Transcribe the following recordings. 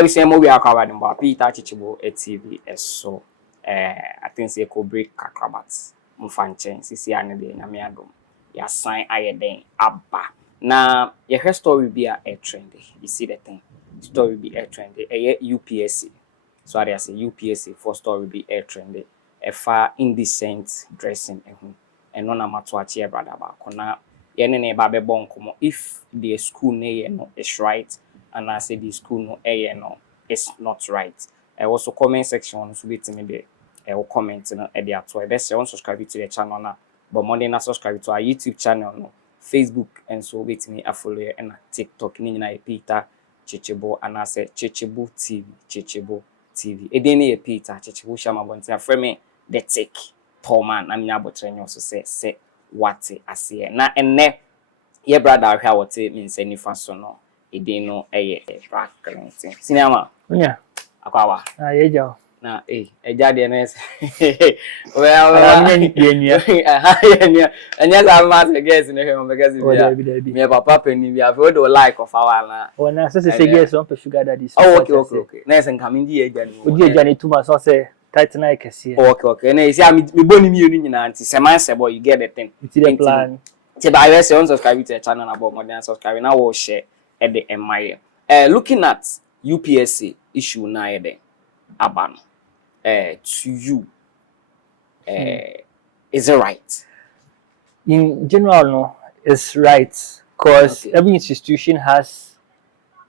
every same we are covering about Peter Chichibo a TV so I think say could break acrobats mfanchen sisi ane de nyame adom ya sign ayeden abba na your story be a trendy you see the thing story be a trendy UPSA so I say UPSA for story be a trendy a far indecent dressing and no matter what your brother ba kona yene ne ba be bon komo if the school ne no is right and I say the school no no it's not right. Also comment section so bit me there will comment no e dey ato e be say subscribe to the channel na but more than subscribe to our YouTube channel no Facebook and so bit me a follow and TikTok ni na Peter Chichibo and I say Chichibo TV e dey na Peter Chichibo shama bontia frame me the tech poor man na me abotrenyo so say what I see na enne ye brother hwa what means any faso no e dey no track currency sinema yeah akwawa yeah na eja de na well anya za ma se guess ne hwe because me papa penny we have do like of our na na say guess one sugar daddy okay na sen kam ndi eja ni odi eja ni tuma so say tight na kese okay na isi me boni mi enu nyina nti se man se boy you get the thing it's the plan say by you say on subscribe to the channel na about more than subscribe na we share at the MI looking at UPSA issue na ede aban to you is it right? In general no it's right because every institution has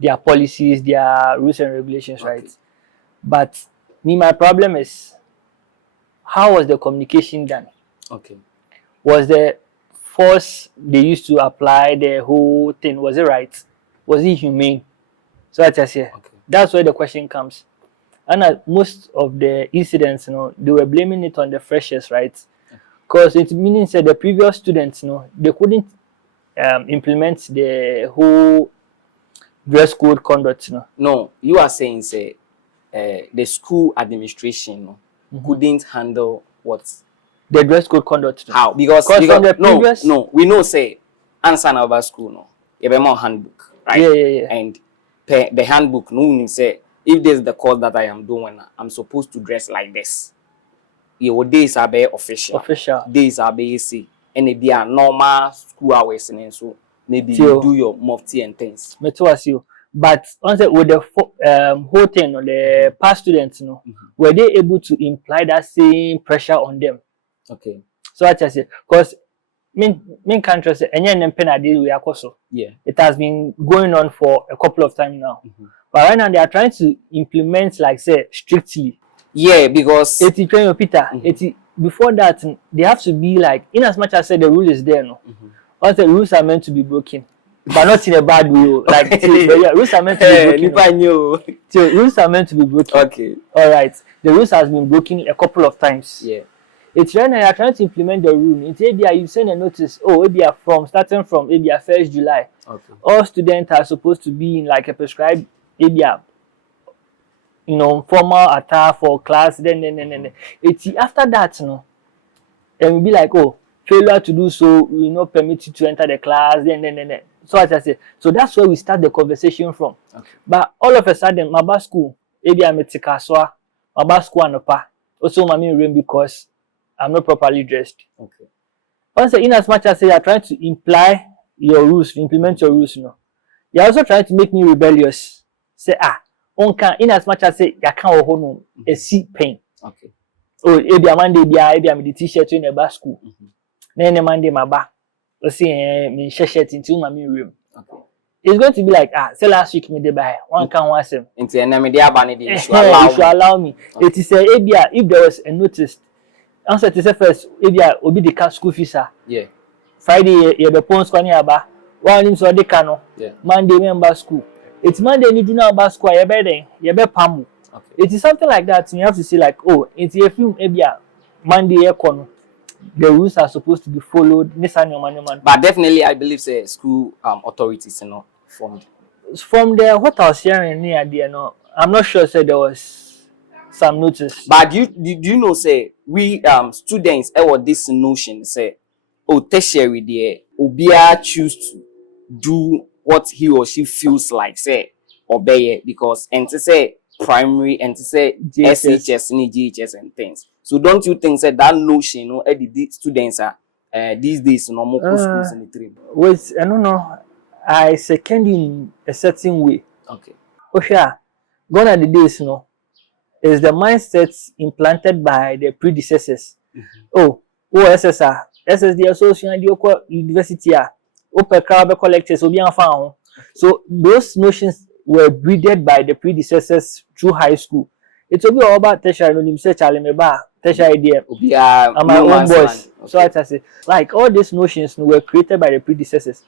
their policies, their rules and regulations, right? But my problem is how was the communication done? Was the force they used to apply the whole thing, was it right? Was it humane? So I just say that's where the question comes. And most of the incidents, they were blaming it on the freshers, right? Because it means that the previous students, they couldn't implement the whole dress code conduct. No, you are saying say the school administration couldn't handle what the dress code conduct. How? Because from the previous we know say answer our school you have more handbook, right? Yeah. And the handbook no say if there's the course that I am doing, I'm supposed to dress like this. Your days are be official. Days are be easy. And it be a normal school hours and so maybe you do your mufti and things. But once with the whole thing, the past students, were they able to imply that same pressure on them? So I just say, because main country say, it has been going on for a couple of times now. But right now they are trying to implement, like say, strictly. Yeah, because Peter, before that they have to be like, in as much as say the rule is there, once the rules are meant to be broken, but not in a bad way. Like rules are meant to be broken. Rules are meant to be broken. All right. The rules has been broken a couple of times. Yeah. It's right now you are trying to implement the rule. It's ABI, you send a notice. Starting from 1st July. All students are supposed to be in like a prescribed area, formal attire for class. Then. It's after that, then we'll be like, failure to do so will not permit you to enter the class. Then. So as I say, so that's where we start the conversation from. But all of a sudden, my bus school, maybe I'm a tikaswa, my bus school anopa. Also, my rain because I'm not properly dressed. Once in as much as say you're trying to imply your rules, implement your rules, you're also trying to make me rebellious. Say in as much as say you can't hold a seat pain. Maybe a Monday I'm the t-shirt in the bus school. Then a Monday my back. Let's see me shirt into my room. It's going to be like say last week me dey buy one can one sem. Into enemy dia banidi you should allow me. It is say if there was a notice. Answer to say first obi the cash school fees. Yeah. Friday you be pon squani aba. One him so dey kano. Monday member school. It's Monday you do now about school, you be pamu. It is something like that. You have to say like, it's a film Monday the rules are supposed to be followed. But definitely I believe say school authorities formed. From the what I was hearing near there, I'm not sure say there was some notice. But do you know say we students this notion say tertiary there Obia choose to do what he or she feels like, say, obey because and to say primary and to say SHS and GHS and things. So don't you think that notion, the students are these days normal schools in the three? Wait, I don't know. I second in a certain way. Okay. Oh yeah, gone are the days, is the mindset implanted by the predecessors. Oh, SSR, SSD association, the university, open crowd collectors will be found. So those notions were breeded by the predecessors through high school. It will be all about tertiary, no say tertiary idea. And my own boys. Okay. So I say, like all these notions were created by the predecessors,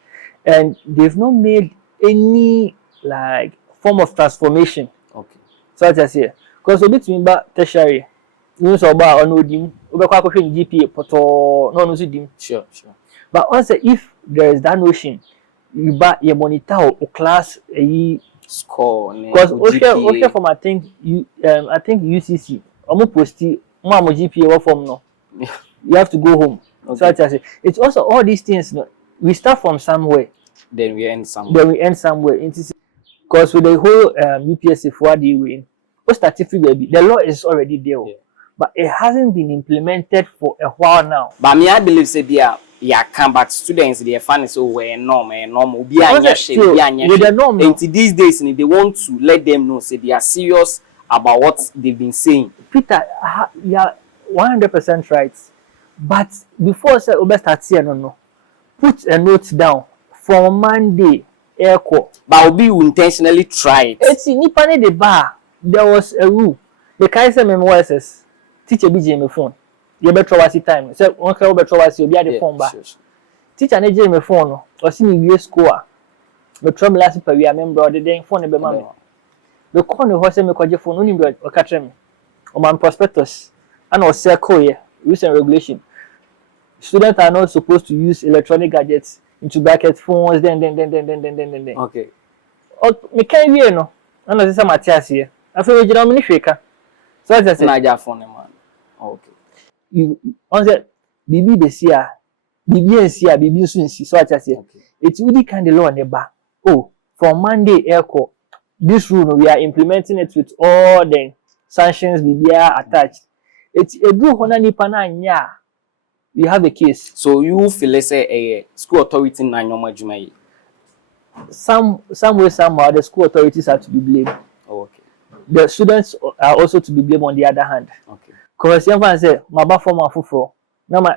and they've not made any like form of transformation. Okay. So I say, because a bit about tertiary, you know about onodim, GPA, no dim. Sure. But also if there is that notion, you monitor or class a score because okay from I think UCC almost posty mama GPA what form no. You have to go home. Okay. So I say it's also all these things. We start from somewhere. Then we end somewhere. Because with the whole UPSA for the way, the law is already there, but it hasn't been implemented for a while now. But me, I believe say yeah, come back students they find so we're normal. Be the norm. And these days they want to let them know say they are serious about what they've been saying. Peter, yeah, 100% right. But before say start here, no, put a note down for Monday. But we intentionally try it. It's in the bar. There was a rule. The Kaiser memoirs teacher BJ my phone. You better watch time. So one can better watch you be at the phone bar. Teacher ne my phone. Or see me score. The trouble last per we are member of the day phone be mammy. The corner horse me call your phone only be or catch me. Or my prospectus. And or circle here. Rules and regulation. Students are not supposed to use electronic gadgets into bracket phones, then. Okay. Oh, me can't hear no. I know this is Matthias here. I feel you don't shaker. So I say, I phone man. Okay. You on the BB this year, BB soon see. So I say, it's really kind of low on the back. Oh, for Monday airco, this rule we are implementing it with all the sanctions BB are attached. It's a good honor nipana. You have a case. So you feel say a school authority na nyoma juma. Some way somehow the school authorities are to be blamed. Oh, okay. The students are also to be blamed on the other hand. Okay. Because someone say my ba form afufro. Na ma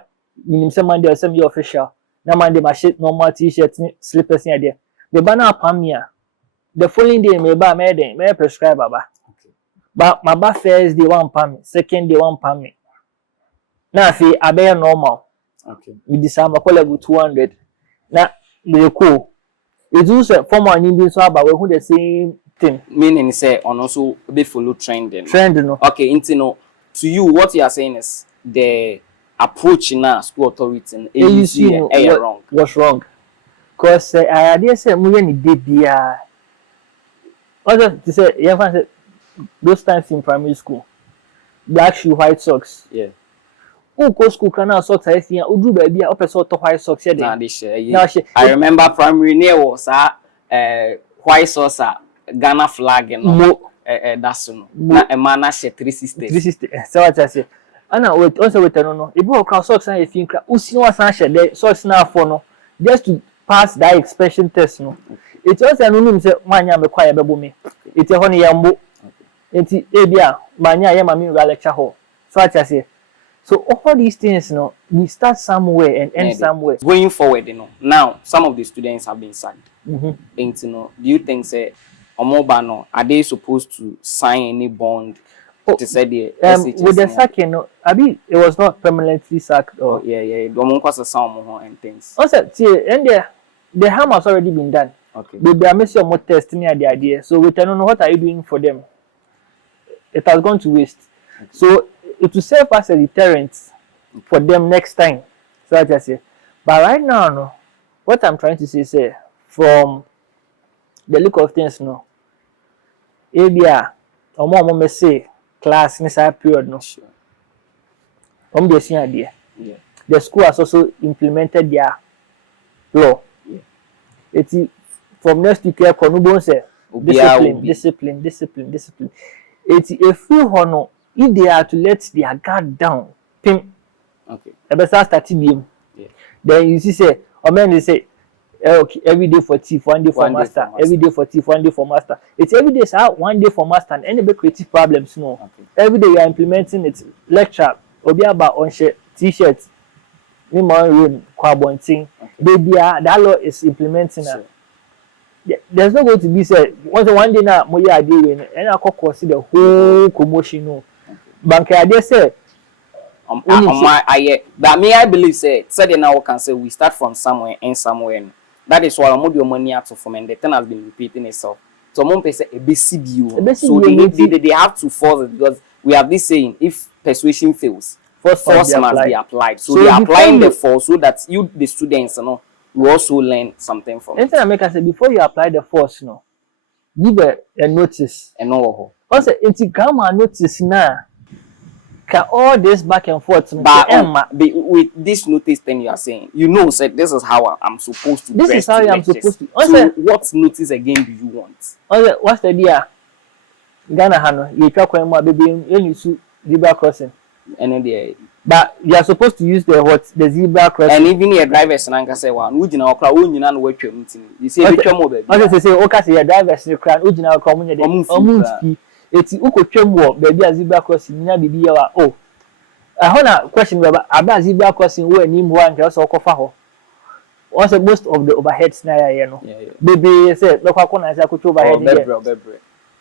minim say man dey some official. Na man dey my shit normal t-shirt slippers in there. The banner pamia. The following day me ba me prescribe baba. Okay. But my ba first day one pam, second day one pam. Na fi abaya normal. Okay. With the sum call level 200. Na the cool. It's also formal and so about who the same thing. Meaning say on also be follow trending. No. Okay, into to you what you are saying is the approach now school authority and wrong. What's wrong? Because I did say we need to also to say those times in primary school. Black shoe, white socks. Yeah. Who go school can now socks I see who do baby up a sort of white socks here. I remember primary near was white socks Ghana flag and that's no a man has 360. 360. So what I say. And also with no. If you cross socks and if you see what's there socks now for no just to pass that expression test no. It's also an say man ya me kwaya bebo me. It's a honey yambo. It's ebia manya ya mami lecture hall. So what I say. So all these things, we start somewhere and end somewhere. Going forward, now some of the students have been sacked. And do you think say Omobano are they supposed to sign any bond to say the with the sacking? It was not permanently sacked. Or yeah. And things. Also, and the harm has already been done. Okay. They are missing more testing the idea. So we don't know what are you doing for them. It has gone to waste. Okay. So it will serve as a deterrent for them next time. So I just say. But right now, what I'm trying to say, from the look of things, ABR, or more may say, class in this period, Sure. The the school has also implemented their law. Yeah. It's from next week, Konubon say, Discipline. It's a free honor if they are to let their guard down. Pim. Okay. Yeah. Then you see say, or men they say, okay, every day for thief, one day for master. Every day for thief, one day for master. It's every day, sir, one day for master. And any big creative problems, no. Okay. Every day you are implementing it. Lecture, obiaba on shirt, t-shirts, room, quabonting. Baby, that law is implementing. Sure. There's not going to be said one day now, Moya idea win, and I could see the whole commotion. No, banker idea said. That me, I believe say now can say we start from somewhere and somewhere. That is why I'm your money out from and the thing has been repeating itself. So mom say a BCBU. So they have to force it because we have this saying if persuasion fails, force must be applied. So they are applying the force so that you the students we also learn something from it. I make I say before you apply the force, give a notice. And no. Also, it's grammar notice now. Can all this back and forth, but with this notice thing you are saying, said this is how I'm supposed to. This is how I'm supposed to. Also, so what notice again do you want? Also, what's the idea? Ghana Hano, you talk when my baby you see zebra crossing. And but you are supposed to use the zebra crossing. And even your drivers and I say, well, we did not crowd, you know, what you're meeting. You see, we come over. I say, okay, your drivers in the crowd, we now come in it's uko baby a zebra crossing, na bibi ya oh. I want a question about zebra crossing where ni one just okofa ho. Also most of the overheads na ya baby say look how na say akutu overhead bebre.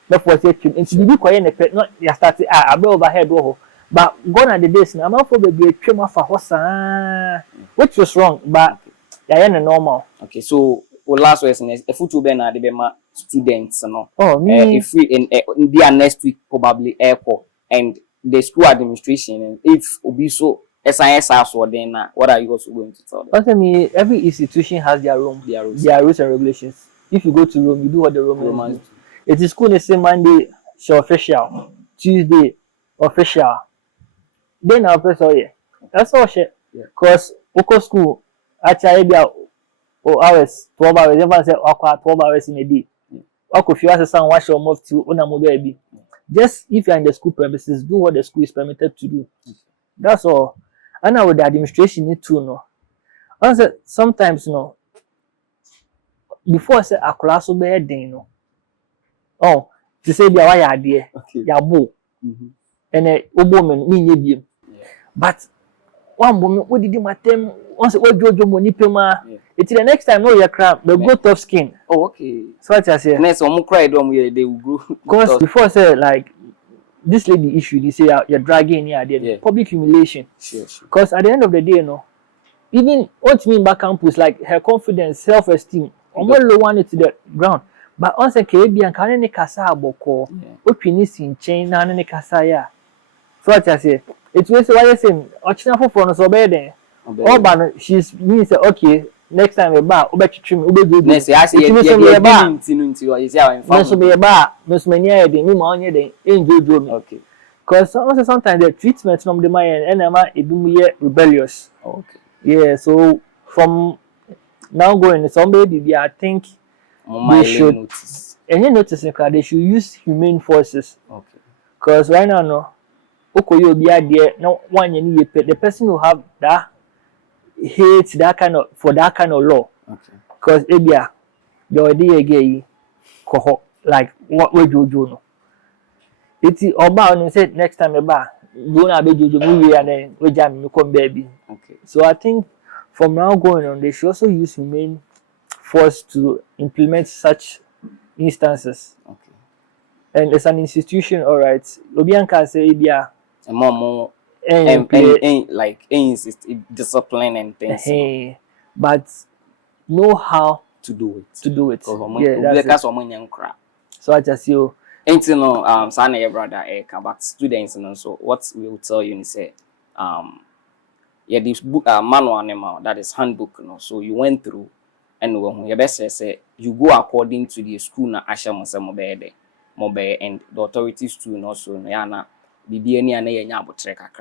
No for say into bibi kwaye na pe no ya start abe overhead wo. But gone are the days now, I'm for baby twem afa ho sa. Which was wrong, but ya normal. Okay, so last question is a football na de be ma students if we in their next week probably airport and the school administration if obiso SIS or then what are you also going to tell them? Also me every institution has their rules and regulations. If you go to Rome, you do what the Romans do. It is school they say Monday show official, Tuesday official. Then after so that's all shit. Because local school actually be hours, 12 hours, everyone say 12 hours in a day. If you ask a son, wash your mouth to baby. Just if you're in the school premises, do what the school is permitted to do. That's all. And now with the administration need to know. Also, sometimes before I say a class will be heading, oh, to say be why you there, you bo, and a woman mean but one woman, what did you matter? Once what Jojo money pema. It's the next time no your crap, they go tough skin. Oh, okay. So what I say? Next one cry they will grow. Because before I say like this lady issue, they say you're dragging here there. Public humiliation. Sure. Because at the end of the day, even what mean back campus, like her confidence, self-esteem, almost low one to the ground. But once a Caribbean can any casa boko, opinions in chain and any casa ya. So what I say? It's why I say, Ochina for us obey. Oh, but she's means okay. Next time we bar, obey trim, obey good. Next, I say, you be a bar. Must be a bar, must many a day, me money day, enjoy me. Okay. Because also sometimes the treatment from the mind and Emma it do me rebellious. Okay. Yeah, so from now going, somebody I think they should notice. Any notice they should use humane forces. Okay. Because right now, no, you'll be there. No one the person who have that hate that kind of for that kind of law. Okay. Because the idea again, like what you do. It's about and said next time about go na be jojo movie and then we jam me come baby. Okay. So I think from now going on they should also use humane force to implement such instances. Okay. And as an institution, all right, Obian can say more like discipline and things. But know how to do it. That's so I just you. Ain't son your brother but students and so what we will tell you is say this book manual that is handbook so you went through and when your best say you go according to the school na asha mobile and the authorities too also na bibi ani ana yenya abotre kakra